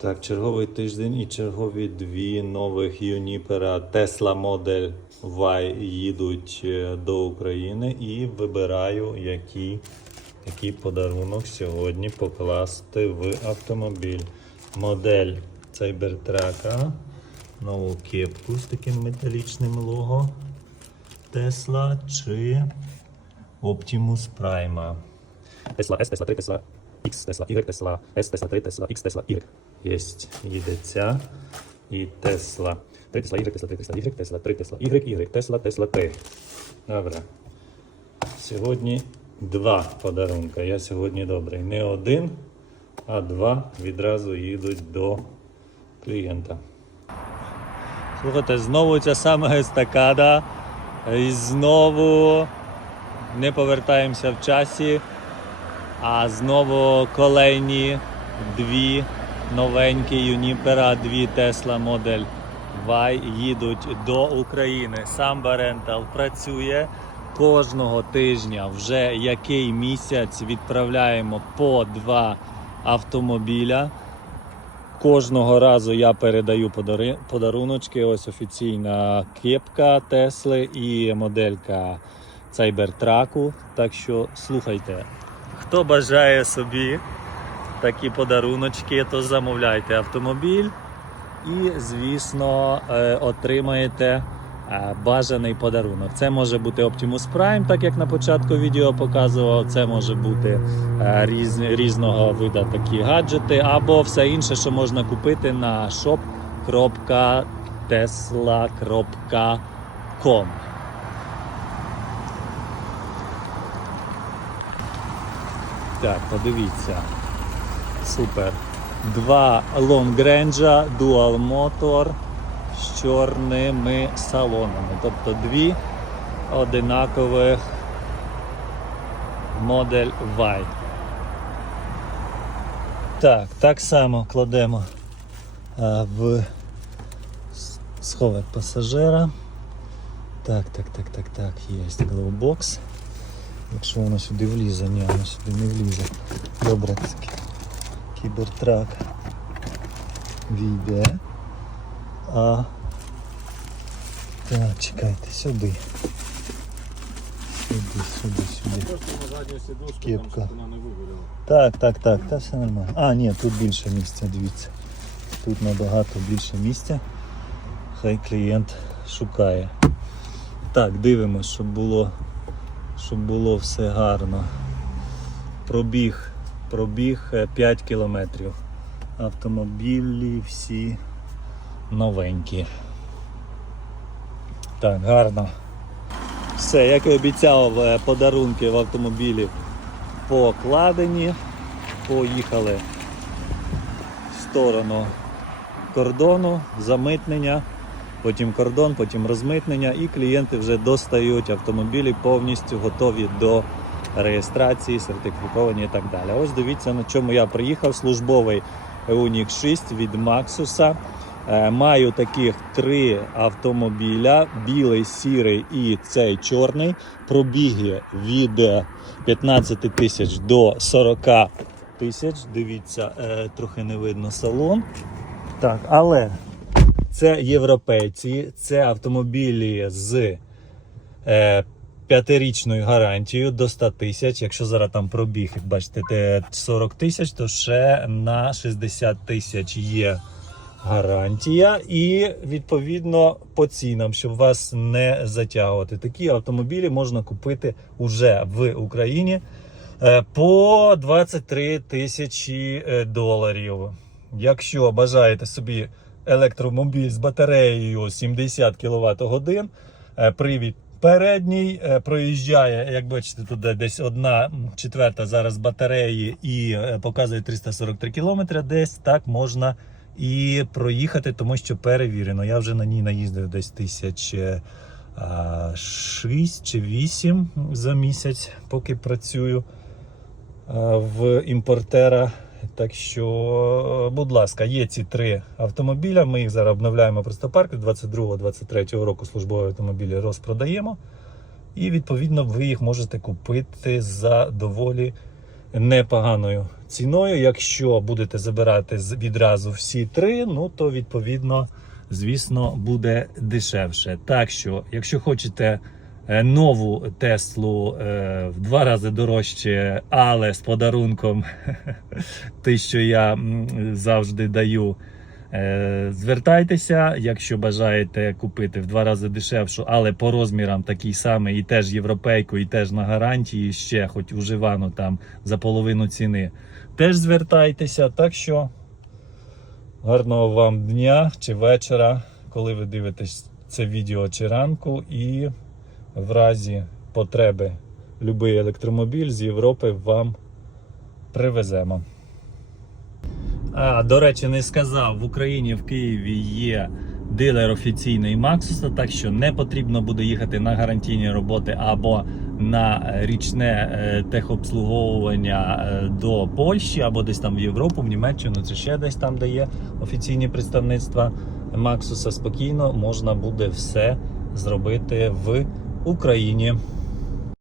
Так, черговий тиждень і чергові дві нових Юніпера Tesla Model Y їдуть е, до України і вибираю, який, який подарунок сьогодні покласти в автомобіль. Модель Cybertruck, нову кепку з таким металічним лого Tesla чи Optimus Prime. Tesla S, Tesla 3, Tesla X, Tesla Y, Tesla S, Tesla 3, Tesla X, Tesla Y. Єсть їде ця і Tesla 3, Tesla Y, Tesla 3, Tesla Y, Tesla 3, Tesla Y, Y, Tesla, Tesla 3. Добре. Сьогодні два подарунка. Я сьогодні добрий. Не один, а два відразу їдуть до клієнта. Слухайте, знову ця сама естакада. І знову не повертаємося в часі. А знову колейні дві новенькі Юніпера, дві Tesla Model Y їдуть до України. Сам Рентал працює кожного тижня. Вже який місяць відправляємо по два автомобіля. Кожного разу я передаю подари- подаруночки. Ось офіційна кепка Тесли і моделька Cybertruck. Так що слухайте, хто бажає собі такі подаруночки, то замовляйте автомобіль і, звісно, е, отримаєте е, бажаний подарунок. Це може бути Optimus Prime, так як на початку відео показував. Це може бути е, різ, різного виду такі гаджети, або все інше, що можна купити на shop.tesla.com. Так, подивіться. Супер. Два лонгренджа Dual Motor з чорними салонами. Тобто дві одинакових модель Y. Так, так само кладемо а, в сховок пасажира. Так, так, так, так, так, є глоубокс. Якщо воно сюди влізе, ні, воно сюди не влізе. Добре, кі- кібертрак війде. А так, чекайте, сюди. Сюди, сюди, сюди. Кепка. Так, так, так, та все нормально. А, ні, тут більше місця, дивіться. Тут набагато більше місця. Хай клієнт шукає. Так, дивимось, щоб було, щоб було все гарно. Пробіг, пробіг е, 5 кілометрів. Автомобілі всі новенькі. Так, гарно. Все, як і обіцяв, е, подарунки в автомобілі покладені. Поїхали в сторону кордону, замитнення, потім кордон, потім розмитнення, і клієнти вже достають автомобілі повністю готові до реєстрації, сертифіковані і так далі. Ось дивіться, на чому я приїхав. Службовий Unix 6 від Maxus. Е, Маю таких три автомобіля: білий, сірий і цей чорний. Пробіги від е, 15 тисяч до 40 тисяч. Дивіться, е, трохи не видно салон. Так, але це європейці, це автомобілі з е, п'ятирічною гарантією до 100 тисяч. Якщо зараз там пробіг, як бачите, 40 тисяч, то ще на 60 тисяч є гарантія. І відповідно по цінам, щоб вас не затягувати. Такі автомобілі можна купити уже в Україні е, по 23 тисячі е, доларів. Якщо бажаєте собі електромобіль з батареєю 70 кВт годин, привід передній е, проїжджає, як бачите, туди десь одна четверта зараз батареї і е, показує 343 км. Десь так можна і проїхати, тому що перевірено. Я вже на ній наїздив десь тисяч. 6 чи 8 за місяць, поки працюю в імпортера. Так що, будь ласка, є ці три автомобіля. Ми їх зараз обновляємо просто парк 22-23 року службові автомобілі розпродаємо. І відповідно ви їх можете купити за доволі непоганою ціною. Якщо будете забирати відразу всі три, ну то відповідно, звісно, буде дешевше. Так що, якщо хочете нову Теслу е, в два рази дорожче, але з подарунком, те, що я завжди даю. Е, Звертайтеся, якщо бажаєте купити в два рази дешевшу, але по розмірам такий самий, і теж європейку, і теж на гарантії, ще хоч уживану там за половину ціни. Теж звертайтеся. Так що гарного вам дня чи вечора, коли ви дивитесь це відео чи ранку, і в разі потреби будь-який електромобіль з Європи вам привеземо. А, до речі, не сказав, в Україні в Києві є дилер офіційний Максуса, так що не потрібно буде їхати на гарантійні роботи або на річне е, техобслуговування е, до Польщі, або десь там в Європу, в Німеччину, це ще десь там, де є офіційні представництва Максуса. Спокійно можна буде все зробити в Україні.